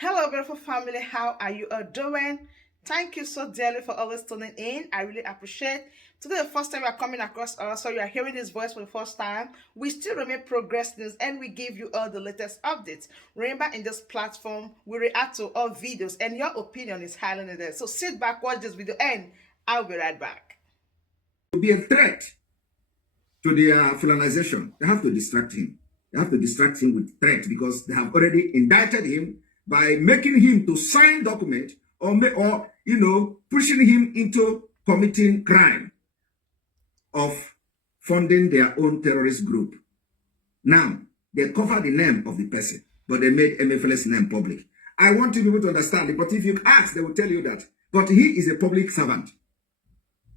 Hello, beautiful family. How are you all doing? Thank you so dearly for always tuning in. I really appreciate. Today, the first time you are coming across us, so you are hearing this voice for the first time. We still remain Progress News, and we give you all the latest updates. Remember, in this platform, we react to all videos, and your opinion is highly needed. So sit back, watch this video, and I'll be right back. To be a threat to their colonization, they have to distract him. They have to distract him with threat because they have already indicted him by making him to sign document or pushing him into committing crime of funding their own terrorist group. Now, they cover the name of the person, but they made MFL's name public. I want you people to understand it, but if you ask, they will tell you that. But he is a public servant.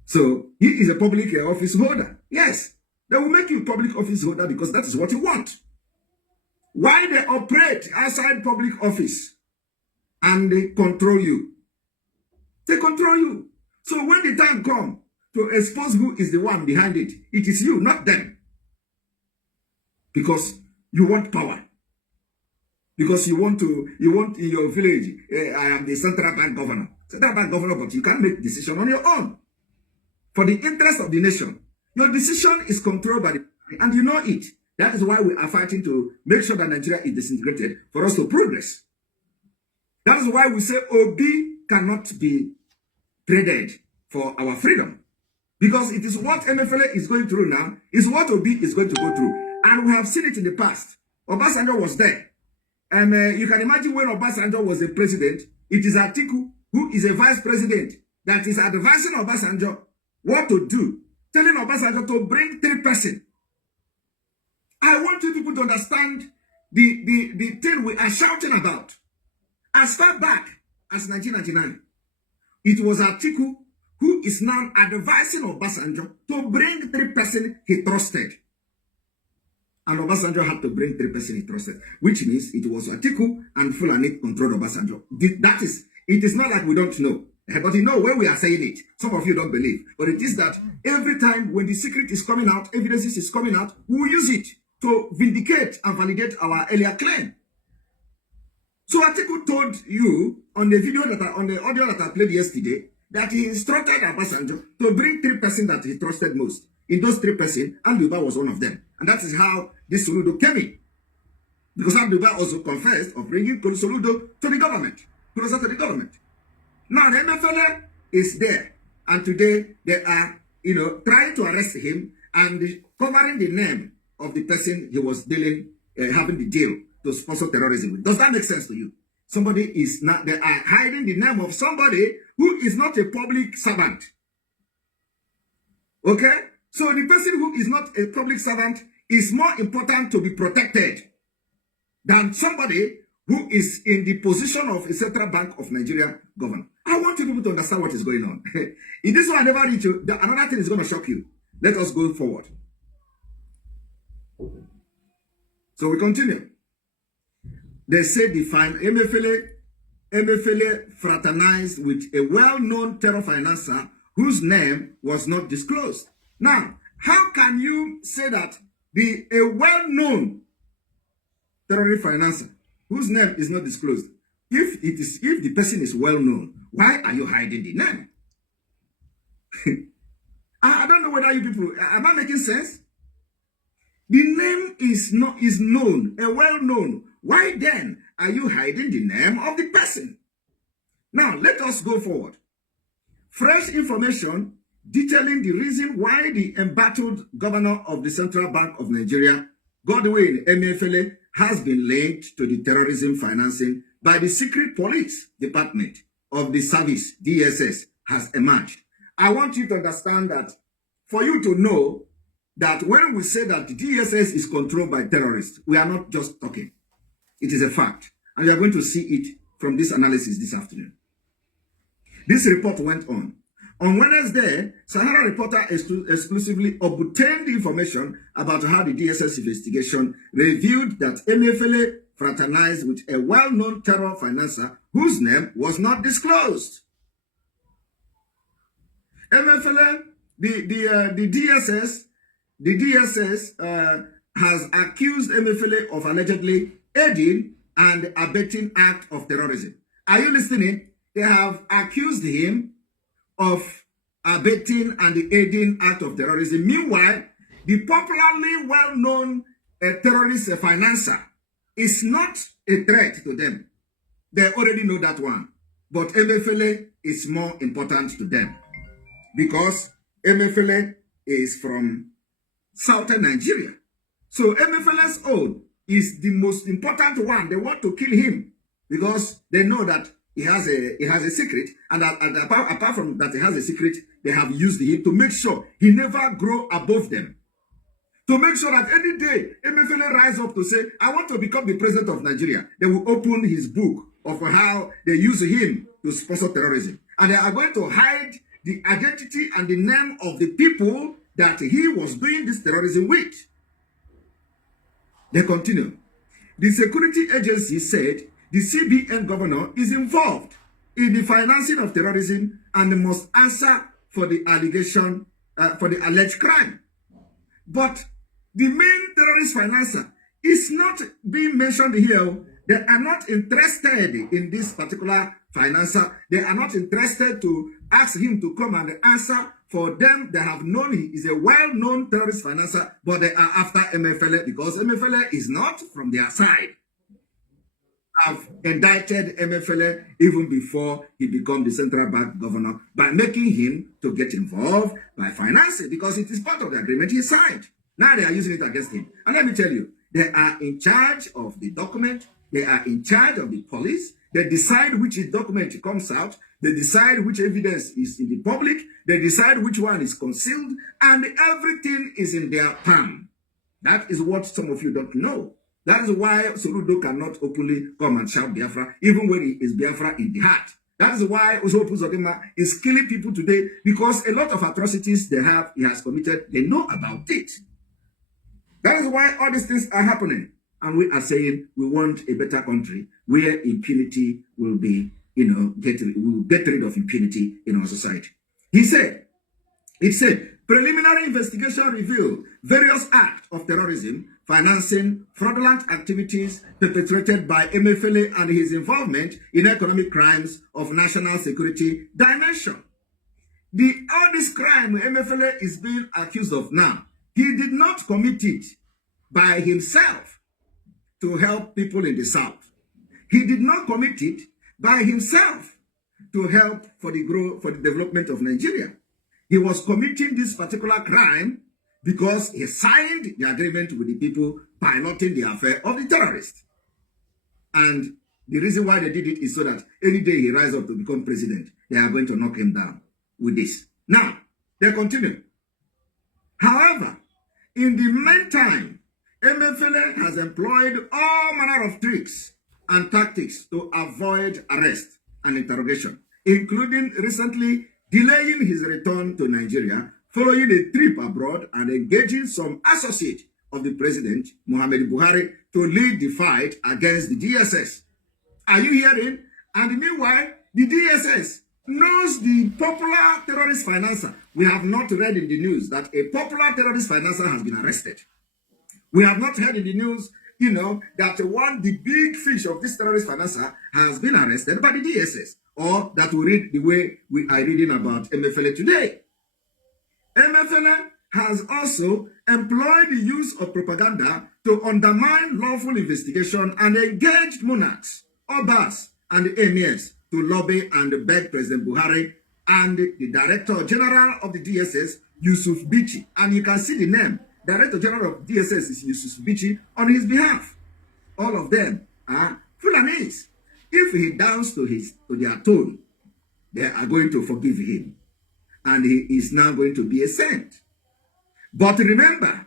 So he is a public office holder. Yes, they will make you public office holder because that is what you want. Why they operate outside public office and they control you? They control you. So when the time comes to expose who is the one behind it, it is you, not them. Because you want power. Because you want in your village, I am the central bank governor. Central bank governor, but you can't make decision on your own. For the interest of the nation, your decision is controlled by the and you know it. That is why we are fighting to make sure that Nigeria is disintegrated for us to progress. That is why we say Obi cannot be traded for our freedom. Because it is what MFLA is going through now, is what Obi is going to go through. And we have seen it in the past. Obasanjo was there. And you can imagine when Obasanjo was a president, it is Atiku, who is a vice president, that is advising Obasanjo what to do, telling Obasanjo to bring 3 persons. I want you people to understand the thing we are shouting about. As far back as 1999, it was Atiku who is now advising Obasanjo to bring 3 persons he trusted. And Obasanjo had to bring 3 persons he trusted, which means it was Atiku and Fulani controlled Obasanjo. That is, it is not like we don't know. But you know, when we are saying it, some of you don't believe. But it is that every time when the secret is coming out, evidences is coming out, we will use it to vindicate and validate our earlier claim. So Atiku told you on the video on the audio that I played yesterday, that he instructed Obasanjo to bring 3 persons that he trusted most. In those 3 persons, Anduba was one of them. And that is how this Soludo came in. Because Anduba also confessed of bringing Soludo to the government, closer to the government. Now, the MFLA is there, and today they are, trying to arrest him and covering the name of the person he was dealing, having the deal to sponsor terrorism with. Does that make sense to you? Somebody is not, they are hiding the name of somebody who is not a public servant. Okay? So the person who is not a public servant is more important to be protected than somebody who is in the position of a Central Bank of Nigeria governor. I want you people to understand what is going on. In this one, I never reach you. Another thing is going to shock you. Let us go forward. So we continue. They say the fine MFLA fraternized with a well-known terror financer whose name was not disclosed. Now, how can you say that a well-known terrorist financer whose name is not disclosed, if the person is well known, why are you hiding the name? I don't know whether you people, am I making sense? The name is known, a well known. Why then are you hiding the name of the person? Now let us go forward. Fresh information detailing the reason why the embattled governor of the Central Bank of Nigeria, Godwin Emefiele, has been linked to the terrorism financing by the secret police department of the service, DSS, has emerged. I want you to understand that for you to know that when we say that the DSS is controlled by terrorists, we are not just talking. It is a fact. And you are going to see it from this analysis this afternoon. This report went on. On Wednesday, Sahara Reporter exclusively obtained information about how the DSS investigation revealed that Emefiele fraternized with a well-known terror financer whose name was not disclosed. Emefiele, the DSS has accused Emefiele of allegedly aiding and abetting act of terrorism. Are you listening? They have accused him of abetting and aiding act of terrorism. Meanwhile, the popularly well-known terrorist financer is not a threat to them. They already know that one. But Emefiele is more important to them because Emefiele is from southern Nigeria. So Emefiele's own is the most important one. They want to kill him because they know that he has a secret, and apart from that he has a secret, they have used him to make sure he never grow above them. To make sure that any day Emefiele rise up to say, I want to become the president of Nigeria, they will open his book of how they use him to sponsor terrorism. And they are going to hide the identity and the name of the people that he was doing this terrorism with. They continue. The security agency said the CBN governor is involved in the financing of terrorism and must answer for the allegation, for the alleged crime. But the main terrorist financer is not being mentioned here. They are not interested in this particular financer. They are not interested to ask him to come and answer for them. They have known he is a well-known terrorist financer, but they are after Emefiele because Emefiele is not from their side. Have indicted Emefiele even before he became the central bank governor by making him to get involved by financing because it is part of the agreement he signed. Now they are using it against him. And let me tell you, they are in charge of the document. They are in charge of the police. They decide which document comes out. They decide which evidence is in the public. They decide which one is concealed. And everything is in their palm. That is what some of you don't know. That is why Soludo cannot openly come and shout Biafra, even when he is Biafra in the heart. That is why Uzopu Zodima is killing people today, because a lot of atrocities he has committed, they know about it. That is why all these things are happening. And we are saying we want a better country where impunity will be, we will get rid of impunity in our society. It said, preliminary investigation revealed various acts of terrorism, financing, fraudulent activities perpetrated by Emefiele and his involvement in economic crimes of national security dimension. All this crime Emefiele is being accused of now, he did not commit it by himself to help people in the South. He did not commit it by himself to help for the development of Nigeria. He was committing this particular crime because he signed the agreement with the people piloting the affair of the terrorists. And the reason why they did it is so that any day he rises up to become president, they are going to knock him down with this. Now, they continue. However, in the meantime, Emefiele has employed all manner of tricks and tactics to avoid arrest and interrogation, including recently delaying his return to Nigeria following a trip abroad and engaging some associate of the president, Muhammadu Buhari, to lead the fight against the DSS. Are you hearing? And meanwhile, the DSS knows the popular terrorist financer. We have not read in the news that a popular terrorist financer has been arrested. We have not heard in the news, that the big fish of this terrorist financer has been arrested by the DSS, or that we read the way we are reading about Emefiele today. Emefiele has also employed the use of propaganda to undermine lawful investigation and engaged monarchs, obas, and emirs to lobby and beg President Buhari and the Director General of the DSS, Yusuf Bichi. And you can see the name. Director General of DSS is Yusuf Bichi on his behalf. All of them are Fulanis. If he downs to their tone, they are going to forgive him. And he is now going to be a saint. But remember,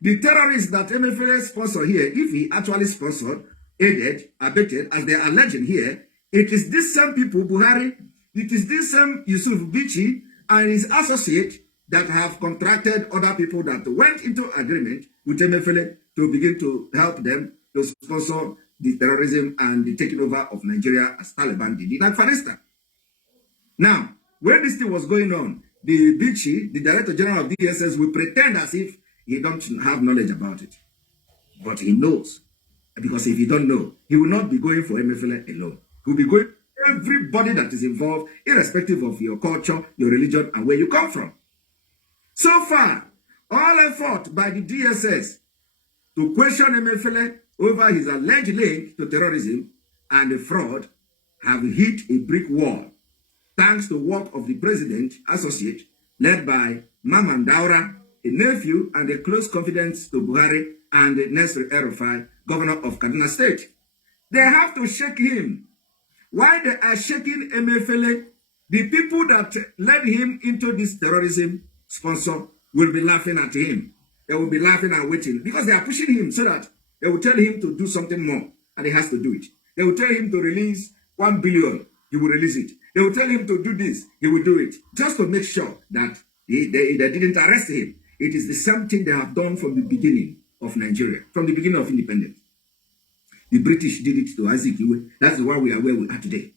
the terrorists that Emefiele sponsor here, if he actually sponsored, aided, abetted, as they are alleging here, it is this same people, Buhari, it is this same Yusuf Bichi and his associate that have contracted other people that went into agreement with Emefiele to begin to help them to sponsor the terrorism and the taking over of Nigeria as Taliban did in Afghanistan. Now, when this thing was going on, the Bichi, the Director General of DSS, will pretend as if he don't have knowledge about it. But he knows Because if you don't know, he will not be going for MFLA alone. He will be going for everybody that is involved, irrespective of your culture, your religion, and where you come from. So far, all effort by the DSS to question MFLA over his alleged link to terrorism and fraud have hit a brick wall, thanks to work of the president associate, led by Maman Daura, a nephew and a close confidant to Buhari and Nasir El-Rufai, governor of Kaduna State. They have to shake him. Why they are shaking MFLA? The people that led him into this terrorism sponsor will be laughing at him. They will be laughing and waiting because they are pushing him so that they will tell him to do something more and he has to do it. They will tell him to release 1 billion, he will release it. They will tell him to do this, he will do it, just to make sure that they didn't arrest him. It is the same thing they have done from the beginning of Nigeria, from the beginning of independence. The British did it to Isaac. That's why we are where we are today.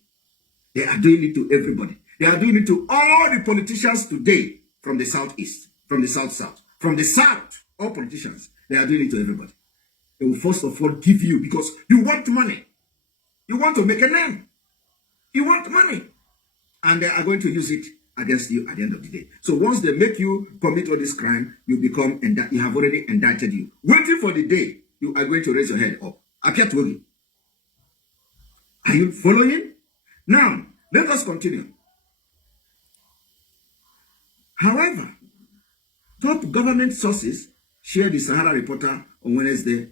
They are doing it to everybody. They are doing it to all the politicians today from the southeast, from the south, from the south, all politicians. They are doing it to everybody. They will first of all give you because you want money. You want to make a name. You want money. And they are going to use it against you at the end of the day. So once they make you commit all this crime, you become, you have already indicted you. Waiting for the day you are going to raise your head up. Are you following? Now, let us continue. However, top government sources shared the Sahara Reporter on Wednesday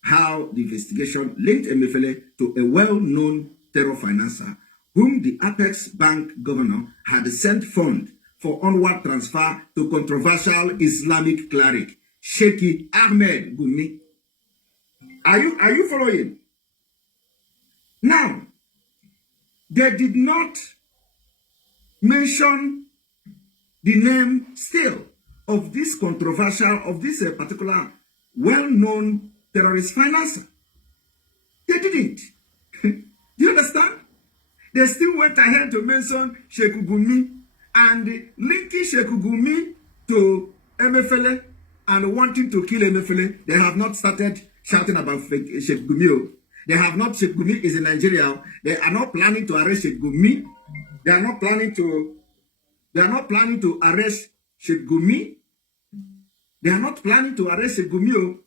how the investigation linked Emefiele to a well-known terror financer whom the Apex Bank governor had sent funds for onward transfer to controversial Islamic cleric Sheikh Ahmed Gumi. Are you following? Now, they did not mention the name still of this controversial, of this particular well-known terrorist financer. They didn't. Do you understand? They still went ahead to mention Sheikh Gumi and linking Sheikh Gumi to Emefiele and wanting to kill Emefiele. They have not started shouting about Sheikh Gumi. They have not. Sheikh Gumi is in Nigeria. They are not planning to arrest Sheikh Gumi. They are not planning to. They are not planning to arrest Sheikh Gumi. They are not planning to arrest Sheikh Gumi.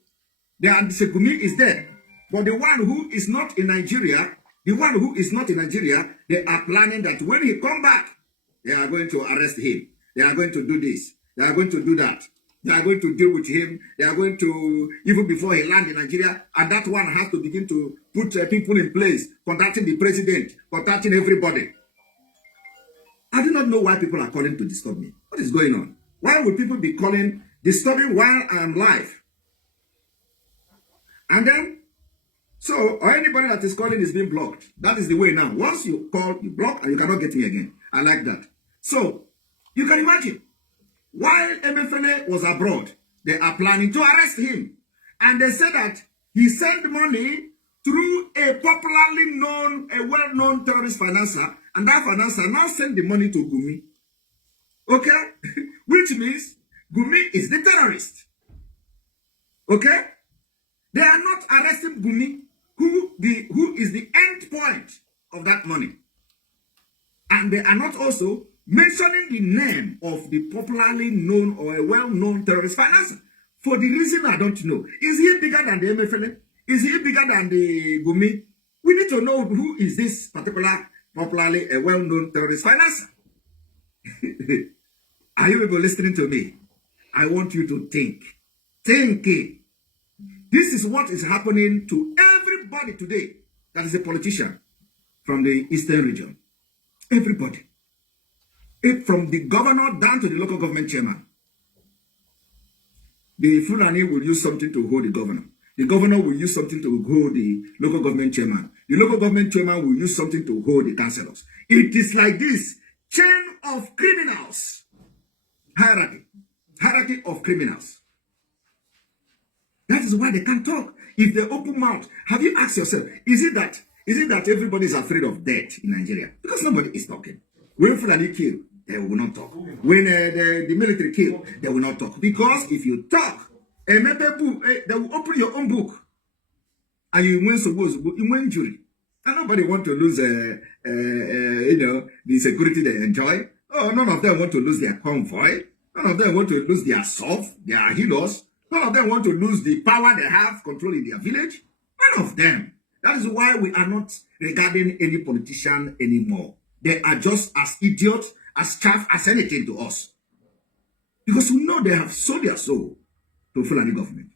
Sheikh Gumi is there, but the one who is not in Nigeria. The one who is not in Nigeria, they are planning that when he come back, they are going to arrest him. They are going to do this. They are going to do that. They are going to deal with him. They are going to, even before he lands in Nigeria, and that one has to begin to put people in place, contacting the president, contacting everybody. I do not know why people are calling to disturb me. What is going on? Why would people be calling, disturbing while I am live? And then, so, or anybody that is calling is being blocked. That is the way now. Once you call, you block, and you cannot get me again. I like that. So, you can imagine, while Emefiele was abroad, they are planning to arrest him. And they said that he sent money through a popularly known, a well-known terrorist financer, and that financer now sent the money to Gumi. Okay? Which means Gumi is the terrorist. Okay? They are not arresting Gumi, who is the end point of that money. And they are not also mentioning the name of the popularly known or a well-known terrorist financer. For the reason I don't know. Is he bigger than the Emefiele? Is he bigger than the Gumi? We need to know who is this particular popularly a well-known terrorist financer. Are you people listening to me? I want you to think. Think. This is what is happening to everybody today that is a politician from the Eastern region. Everybody. From the governor down to the local government chairman. The Fulani will use something to hold the governor. The governor will use something to hold the local government chairman. The local government chairman will use something to hold the councillors. It is like this chain of criminals. Hierarchy of criminals. That is why they can't talk. If they open mouth, have you asked yourself, is it that everybody is afraid of death in Nigeria? Because nobody is talking. When Fulani kill, they will not talk. When the military kill, they will not talk. Because if you talk, they will open your own book. and you win you win injury. And nobody want to lose, the security they enjoy. Oh, none of them want to lose their convoy. None of them want to lose their self, their healers. None of them want to lose the power they have controlling their village. None of them. That is why we are not regarding any politician anymore. They are just as idiots, as chaff as anything to us. Because we know they have sold their soul to Fulani government.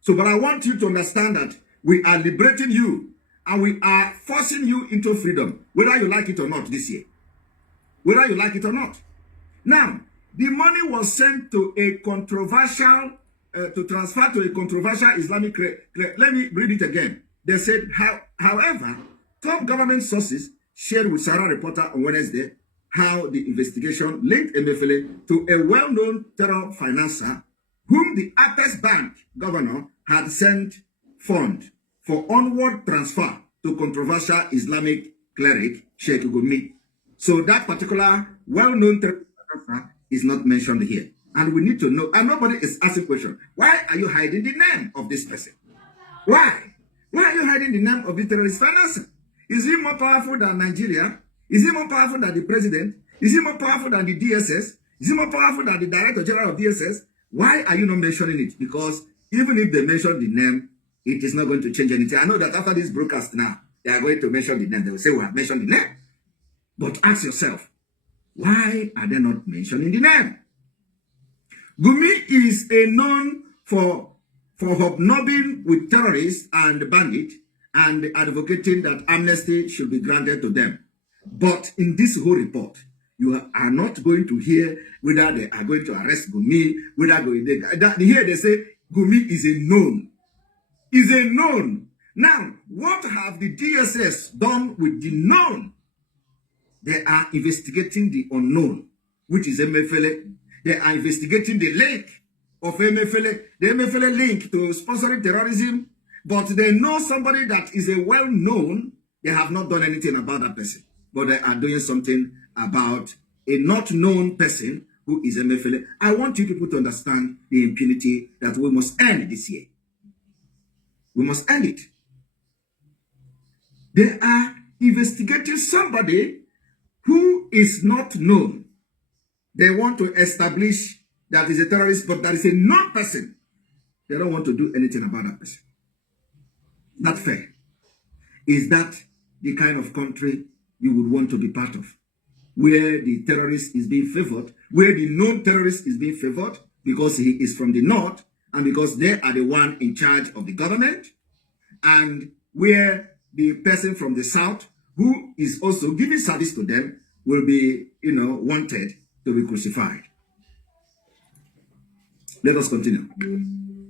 So, but I want you to understand that we are liberating you and we are forcing you into freedom, whether you like it or not this year. Whether you like it or not. Now, the money was sent to a controversial, to transfer to a controversial Islamic cleric. Let me read it again. They said, however, top government sources shared with Sarah Reporter on Wednesday how the investigation linked Emefiele to a well-known terror financer whom the Access Bank governor had sent funds for onward transfer to controversial Islamic cleric Sheikh Gumi. So that particular well-known terror financer is not mentioned here. And we need to know, and nobody is asking question, why are you hiding the name of this person? Why? Why are you hiding the name of the terrorist financer? Is he more powerful than Nigeria? Is he more powerful than the president? Is he more powerful than the DSS? Is he more powerful than the Director General of DSS? Why are you not mentioning it? Because even if they mention the name, it is not going to change anything. I know that after this broadcast now, they are going to mention the name. They will say, we have mentioned the name. But ask yourself, why are they not mentioning the name? Gumi is known for hobnobbing with terrorists and bandits and advocating that amnesty should be granted to them. But in this whole report, you are not going to hear whether they are going to arrest Gumi, here they say Gumi is a known. Is a known. Now, what have the DSS done with the known? They are investigating the unknown, which is Emefiele. They are investigating the link of Emefiele, the Emefiele link to sponsoring terrorism, but they know somebody that is a well-known. They have not done anything about that person, but they are doing something about a not known person who is Emefiele. I want you people to understand the impunity that we must end this year. We must end it. They are investigating somebody who is not known. They want to establish that is a terrorist, but that is a known person. They don't want to do anything about that person. Not fair. Is that the kind of country you would want to be part of? Where the terrorist is being favored, where the known terrorist is being favored because he is from the north and because they are the one in charge of the government, and where the person from the south who is also giving service to them will be, wanted to be crucified. Let us continue.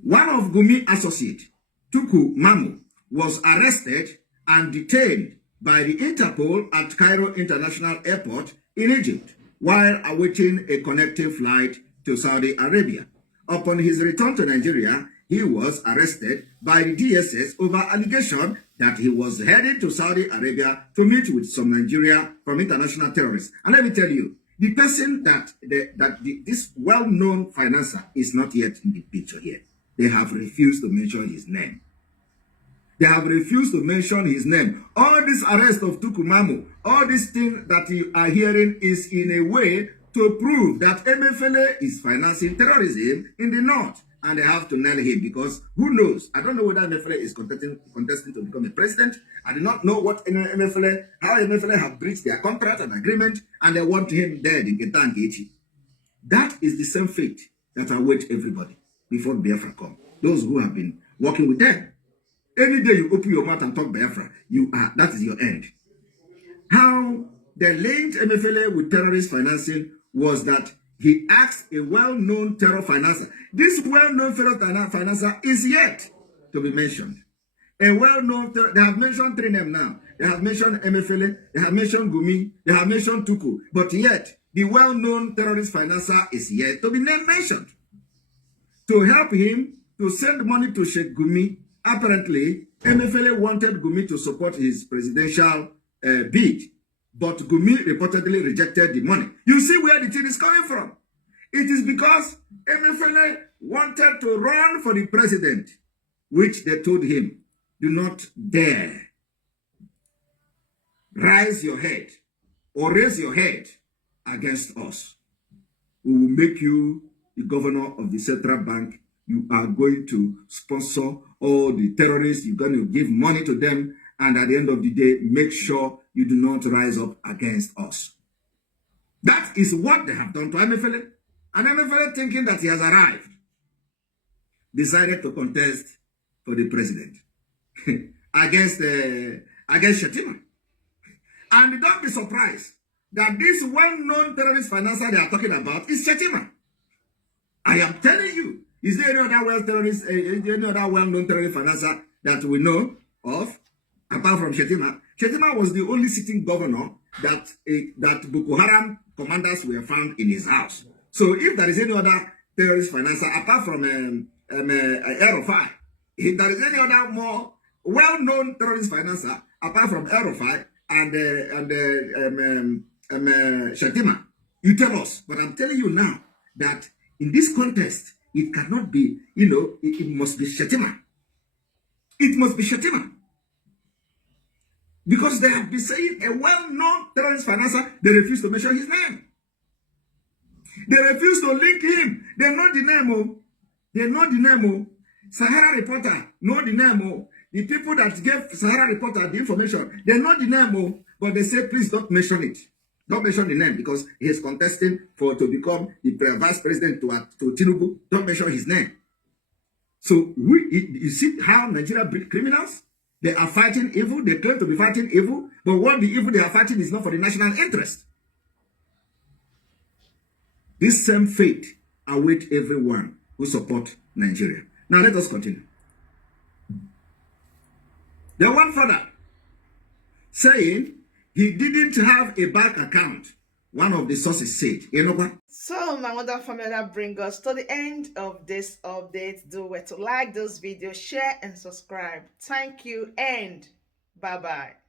One of Gumi associates, Tuku Mamu, was arrested and detained by the Interpol at Cairo International Airport in Egypt while awaiting a connecting flight to Saudi Arabia. Upon his return to Nigeria, he was arrested by the DSS over allegation that he was heading to Saudi Arabia to meet with some Nigeria from international terrorists. And let me tell you, the person this well-known financer is not yet in the picture here. They have refused to mention his name. They have refused to mention his name. All this arrest of Tukumamu, all this thing that you are hearing is in a way to prove that Emefiele is financing terrorism in the north. And they have to nail him because who knows? I don't know whether Emefiele is contesting to become a president. I do not know how Emefiele have breached their contract and agreement, and they want him dead in Ketangechi. That is the same fate that awaits everybody before Biafra come. Those who have been working with them. Any day you open your mouth and talk Biafra, that is your end. How they linked Emefiele with terrorist financing was that he asked a well-known terror financer. This well-known terror financer is yet to be mentioned. A well-known terror, they have mentioned 3 names now. They have mentioned Emefiele, they have mentioned Gumi, they have mentioned Tuku, but yet the well-known terrorist financer is yet to be mentioned. To help him to send money to Sheikh Gumi, apparently Emefiele wanted Gumi to support his presidential bid. But Gumi reportedly rejected the money. You see where the thing is coming from. It is because Emefiele wanted to run for the president, which they told him, do not dare raise your head against us. We will make you the governor of the central bank. You are going to sponsor all the terrorists. You're going to give money to them. And at the end of the day, make sure you do not rise up against us. That is what they have done to Emefiele. And Emefiele, thinking that he has arrived, decided to contest for the president against Shetima. And don't be surprised that this well-known terrorist financier they are talking about is Shetima. I am telling you, is there any other well-known terrorist financier that we know of apart from Shetima? Shetima was the only sitting governor that Boko Haram commanders were found in his house. So if there is any other terrorist financier apart from El-Rufai, if there is any other more well-known terrorist financier apart from El-Rufai and Shetima, you tell us. But I'm telling you now that in this contest, it cannot be, it must be Shetima. It must be Shetima. Because they have been saying a well-known terrorist financier, they refuse to mention his name. They refuse to link him. They know the name of. They know the name of. Sahara Reporter know the name of. The people that gave Sahara Reporter the information, they know the name of, but they say, please don't mention it. Don't mention the name because he is contesting to become the vice president to Tinubu. Don't mention his name. So you see how Nigeria breed criminals? They are fighting evil. They claim to be fighting evil, but what the evil they are fighting is not for the national interest. This same fate awaits everyone who support Nigeria. Now let us continue. They went further, saying he didn't have a bank account. One of the sources said, So my wonderful family, that brings us to the end of this update. Do well to like this video, share and subscribe. Thank you and bye-bye.